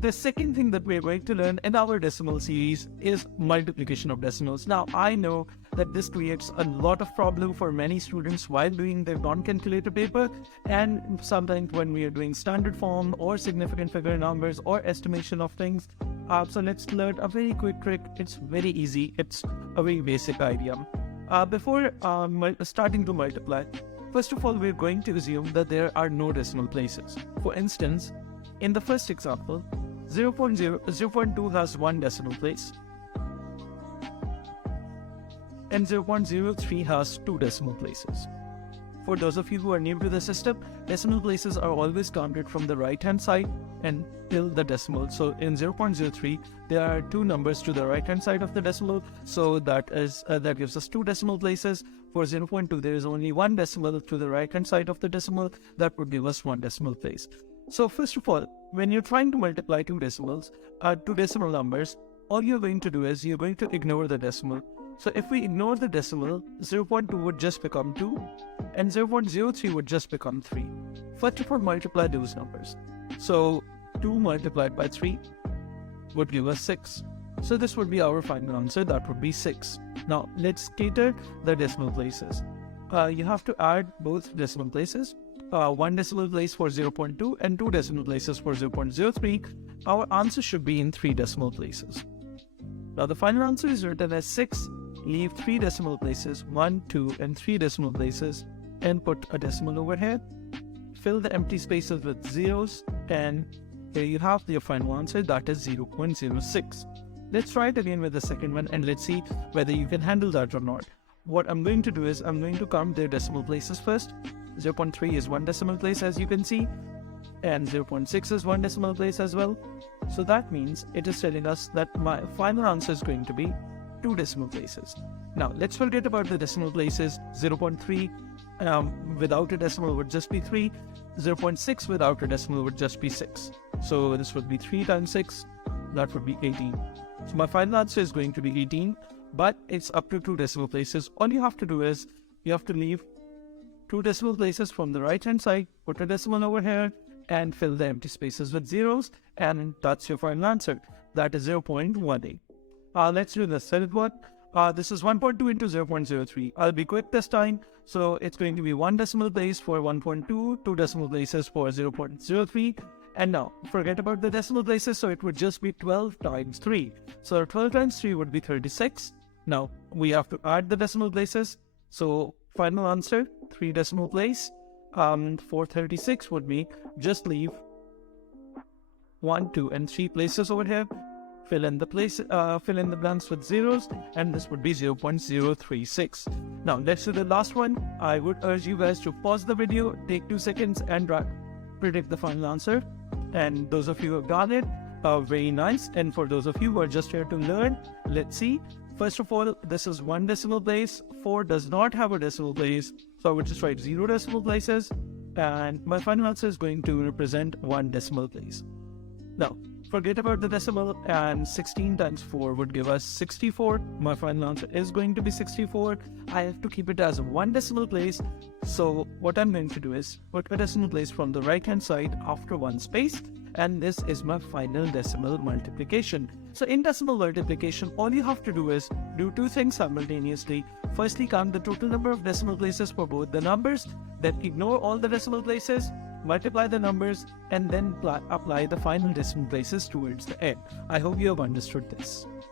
The second thing that we're going to learn in our decimal series is multiplication of decimals. Now, I know that this creates a lot of problem for many students while doing their non-calculator paper, and sometimes when we are doing standard form or significant figure numbers or estimation of things. So let's learn a very quick trick. It's very easy. It's a very basic idea. Before starting to multiply, first of all, we're going to assume that there are no decimal places. For instance, in the first example, 0.2 has one decimal place and 0.03 has two decimal places. For those of you who are new to the system, decimal places are always counted from the right hand side and till the decimal. So in 0.03, there are two numbers to the right hand side of the decimal, so that gives us two decimal places. For 0.2, there is only one decimal to the right hand side of the decimal, that would give us one decimal place. So first of all, when you're trying to multiply two decimal numbers, all you're going to do is you're going to ignore the decimal. So if we ignore the decimal, 0.2 would just become 2 and 0.03 would just become 3. First of all, multiply those numbers. So 2 multiplied by 3 would give us 6. So this would be our final answer, that would be 6. Now let's cater the decimal places. You have to add both decimal places. One decimal place for 0.2 and two decimal places for 0.03. Our answer should be in 3 decimal places. Now the final answer is written as 6. Leave 3 decimal places, 1, 2 and 3 decimal places, and put a decimal over here. Fill the empty spaces with zeros, and here you have your final answer, that is 0.06. Let's try it again with the second one and let's see whether you can handle that or not. What I'm going to do is I'm going to count their decimal places first. 0.3 is one decimal place, as you can see, and 0.6 is one decimal place as well. So that means it is telling us that my final answer is going to be 2 decimal places. Now let's forget about the decimal places. 0.3 without a decimal would just be 3. 0.6 without a decimal would just be 6. So this would be 3 times 6, that would be 18. So my final answer is going to be 18, but it's up to 2 decimal places. All you have to do is you have to leave 2 decimal places from the right hand side, put a decimal over here, and fill the empty spaces with zeros, and that's your final answer. That is 0.18. Let's do the third one. This is 1.2 into 0.03. I'll be quick this time. So it's going to be 1 decimal place for 1.2, 2 decimal places for 0.03. And now forget about the decimal places. So it would just be 12 times 3. So 12 times 3 would be 36. Now we have to add the decimal places. So final answer, 3 decimal place. For 36 would be just leave 1, 2 and 3 places over here. Fill in the blanks with zeros, and this would be 0.036. Now let's do the last one. I would urge you guys to pause the video, take 2 seconds and predict the final answer. And those of you who have done it, very nice. And for those of you who are just here to learn, let's see. First of all, this is 1 decimal place. 4 does not have a decimal place, so I would just write 0 decimal places, and my final answer is going to represent 1 decimal place. Now forget about the decimal, and 16 times 4 would give us 64. My final answer is going to be 64. I have to keep it as 1 decimal place, so what I'm going to do is put a decimal place from the right hand side after 1 space, and this is my final decimal multiplication. So in decimal multiplication, all you have to do is do 2 things simultaneously. Firstly, count the total number of decimal places for both the numbers, then ignore all the decimal places, multiply the numbers, and then apply the final decimal places towards the end. I hope you have understood this.